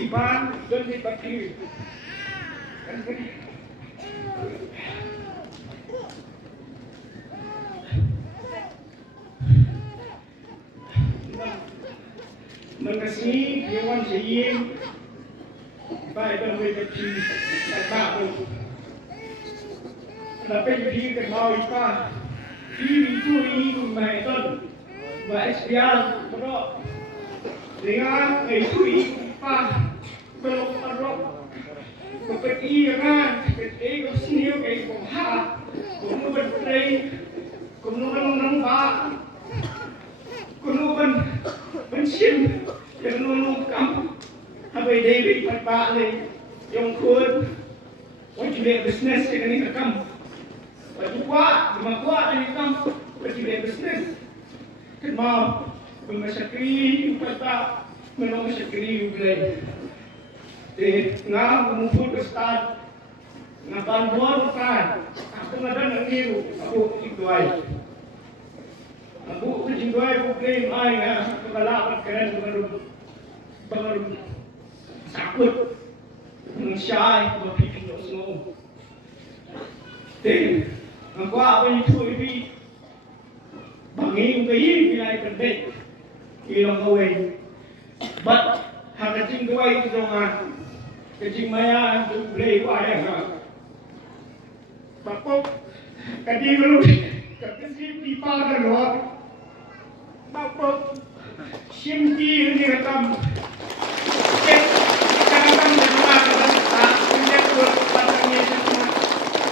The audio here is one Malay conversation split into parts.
Iban dan dibagi kan beri mengasih dewan sehing baik dan berjati tak tapi jadi kenal ipa itu mahton bahasian bro dengan itu ipa belum teruk seperti kan seperti sini kayak boha kamu bertrai kamu menambah kamu bensin kamu nukam apa ini pak ni yang Khun wajib bisnes yang ini kamu wajib kuat ini kamu wajib bisnes kan mau mengasyakri kata mengasyakri ulai ngah mengumpul besar ngah bantuan kan aku ada nangiru aku ikutway aku ikutway aku claim ay nga kagalapan keren baru sakut ng siya'y mapipinos mo ang kwa ako ibi banging kayo pinay pendek ilang away but hakating gaway ito nga kajing maya ang play waya nga bakok kadilo kasi pipa na lo bakok Shimti hindi katam kanatam na mga kalasta hindi ko patangin na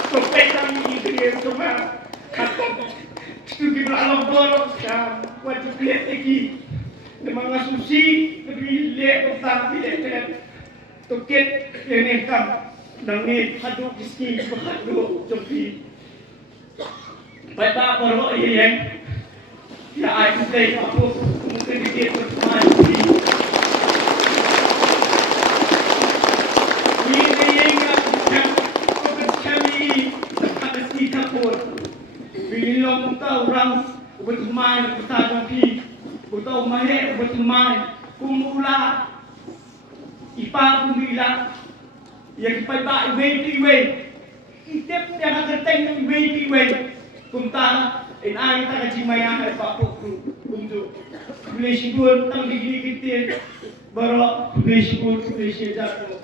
kopetang ibigay ito nga katong studi alam bolok sa wajib lihat lagi ng mga susi nabili ko bilet tukit yang kam nangit hadu kiski hadu jopi pada paro yang ya ai kutai aku mungkin dikit bermain ini yang kami ada kita pun bilang tahu orang bermain kita jopi tahu Maheh bermain kumula ipa kumila yang pada iway itip yang akan iway kumta ay ta kajimaya ay papo kumdo kulesigun tang digigit baro kulesigun kulesiya jato